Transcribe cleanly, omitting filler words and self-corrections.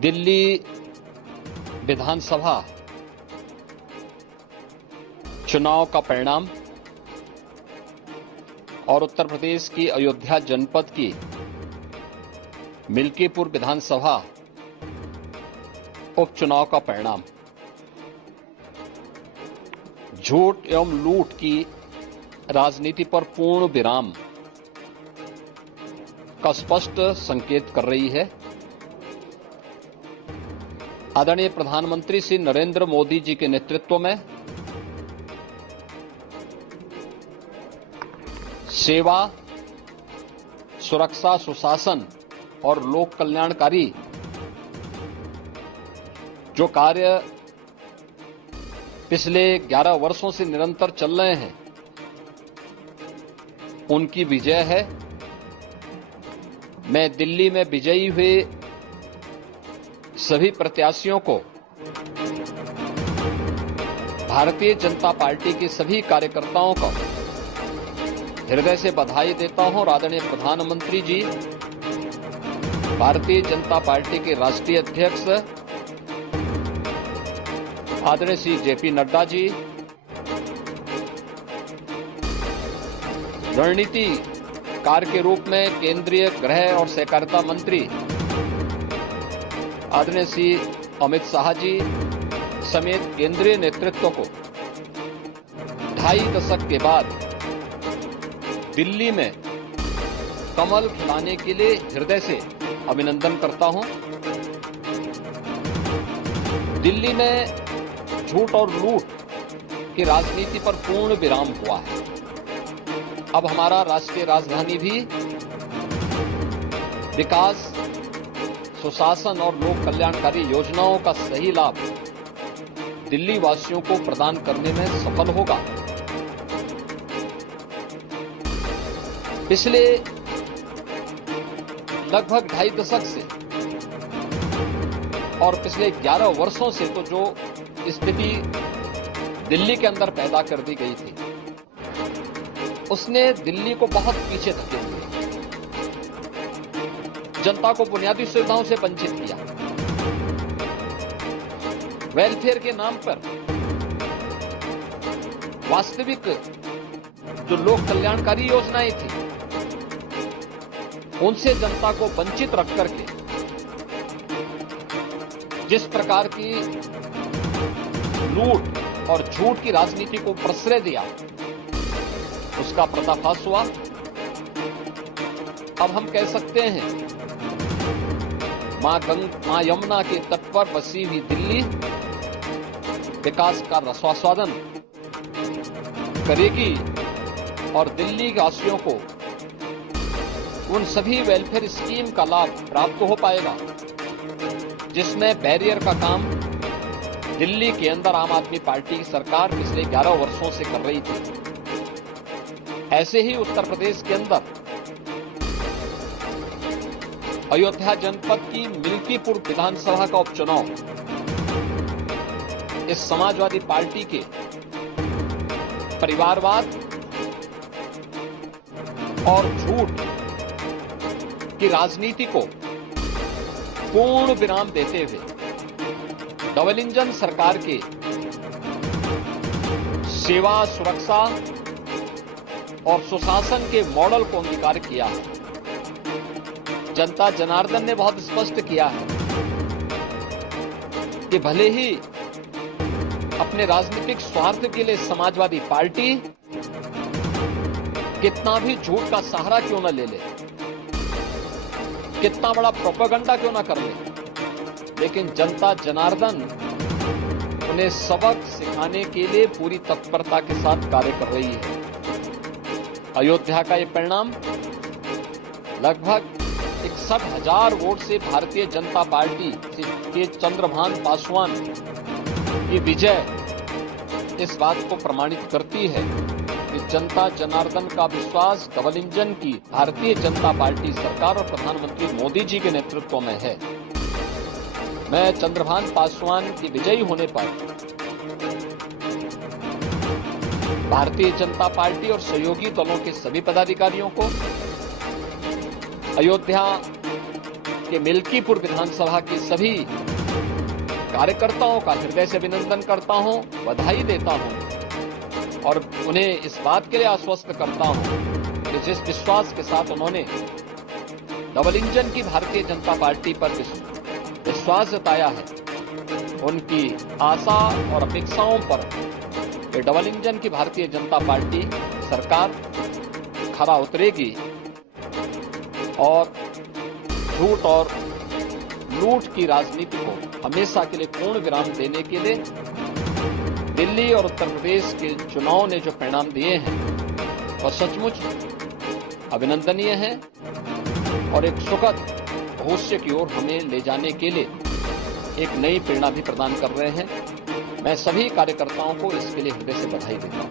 दिल्ली विधानसभा चुनाव का परिणाम और उत्तर प्रदेश की अयोध्या जनपद की मिल्कीपुर विधानसभा उपचुनाव का परिणाम झूठ एवं लूट की राजनीति पर पूर्ण विराम का स्पष्ट संकेत कर रही है। आदरणीय प्रधानमंत्री श्री नरेंद्र मोदी जी के नेतृत्व में सेवा, सुरक्षा, सुशासन और लोक कल्याणकारी जो कार्य पिछले 11 वर्षों से निरंतर चल रहे हैं, उनकी विजय है। मैं दिल्ली में विजयी हुए सभी प्रत्याशियों को, भारतीय जनता पार्टी के सभी कार्यकर्ताओं को हृदय से बधाई देता हूं और आदरणीय प्रधानमंत्री जी, भारतीय जनता पार्टी के राष्ट्रीय अध्यक्ष आदरणीय श्री जेपी नड्डा जी, रणनीतिकार के रूप में केंद्रीय गृह और सहकारिता मंत्री आदरणीय श्री अमित शाह जी समेत केंद्रीय नेतृत्व को 2.5 दशक के बाद दिल्ली में कमल खिलाने के लिए हृदय से अभिनंदन करता हूं। दिल्ली में झूठ और लूट की राजनीति पर पूर्ण विराम हुआ है। अब हमारा राष्ट्रीय राजधानी भी विकास, सुशासन और लोक कल्याणकारी योजनाओं का सही लाभ दिल्ली वासियों को प्रदान करने में सफल होगा। पिछले लगभग 2.5 दशक से और पिछले 11 वर्षों से तो जो स्थिति दिल्ली के अंदर पैदा कर दी गई थी, उसने दिल्ली को बहुत पीछे धकेल दिया, जनता को बुनियादी सुविधाओं से वंचित किया। वेलफेयर के नाम पर वास्तविक जो लोक कल्याणकारी योजनाएं थी, उनसे जनता को वंचित रख करके जिस प्रकार की लूट और झूठ की राजनीति को प्रश्रय दिया, उसका पर्दाफाश हुआ। अब हम कह सकते हैं मां यमुना के तट पर बसी हुई दिल्ली विकास का रसास्वादन करेगी और दिल्ली वासियों को उन सभी वेलफेयर स्कीम का लाभ प्राप्त हो पाएगा जिसमें बैरियर का काम दिल्ली के अंदर आम आदमी पार्टी की सरकार पिछले 11 वर्षों से कर रही थी। ऐसे ही उत्तर प्रदेश के अंदर अयोध्या जनपद की मिल्कीपुर विधानसभा का उपचुनाव इस समाजवादी पार्टी के परिवारवाद और झूठ की राजनीति को पूर्ण विराम देते हुए डबल इंजन सरकार के सेवा, सुरक्षा और सुशासन के मॉडल को अंगीकार किया है। जनता जनार्दन ने बहुत स्पष्ट किया है कि भले ही अपने राजनीतिक स्वार्थ के लिए समाजवादी पार्टी कितना भी झूठ का सहारा क्यों न ले ले, कितना बड़ा प्रोपेगेंडा क्यों ना कर ले, लेकिन जनता जनार्दन उन्हें सबक सिखाने के लिए पूरी तत्परता के साथ कार्य कर रही है। अयोध्या का ये परिणाम लगभग 61,000 वोट से भारतीय जनता पार्टी के चंद्रभान पासवान की विजय इस बात को प्रमाणित करती है कि जनता जनार्दन का विश्वास डबल इंजन की भारतीय जनता पार्टी सरकार और प्रधानमंत्री मोदी जी के नेतृत्व में है। मैं चंद्रभान पासवान की विजयी होने पर भारतीय जनता पार्टी और सहयोगी दलों के सभी पदाधिकारियों को, अयोध्या कि मिल्कीपुर विधानसभा के सभी कार्यकर्ताओं का हृदय से अभिनंदन करता हूं, बधाई देता हूं और उन्हें इस बात के लिए आश्वस्त करता हूं कि जिस विश्वास के साथ उन्होंने डबल इंजन की भारतीय जनता पार्टी पर विश्वास जताया है, उनकी आशा और अपेक्षाओं पर ये डबल इंजन की भारतीय जनता पार्टी सरकार खरा उतरेगी और झूठ और लूट की राजनीति को हमेशा के लिए पूर्ण विराम देने के लिए दिल्ली और उत्तर प्रदेश के चुनाव ने जो परिणाम दिए हैं वह सचमुच अभिनंदनीय है और एक सुखद भविष्य की ओर हमें ले जाने के लिए एक नई प्रेरणा भी प्रदान कर रहे हैं। मैं सभी कार्यकर्ताओं को इसके लिए हृदय से बधाई देता हूं।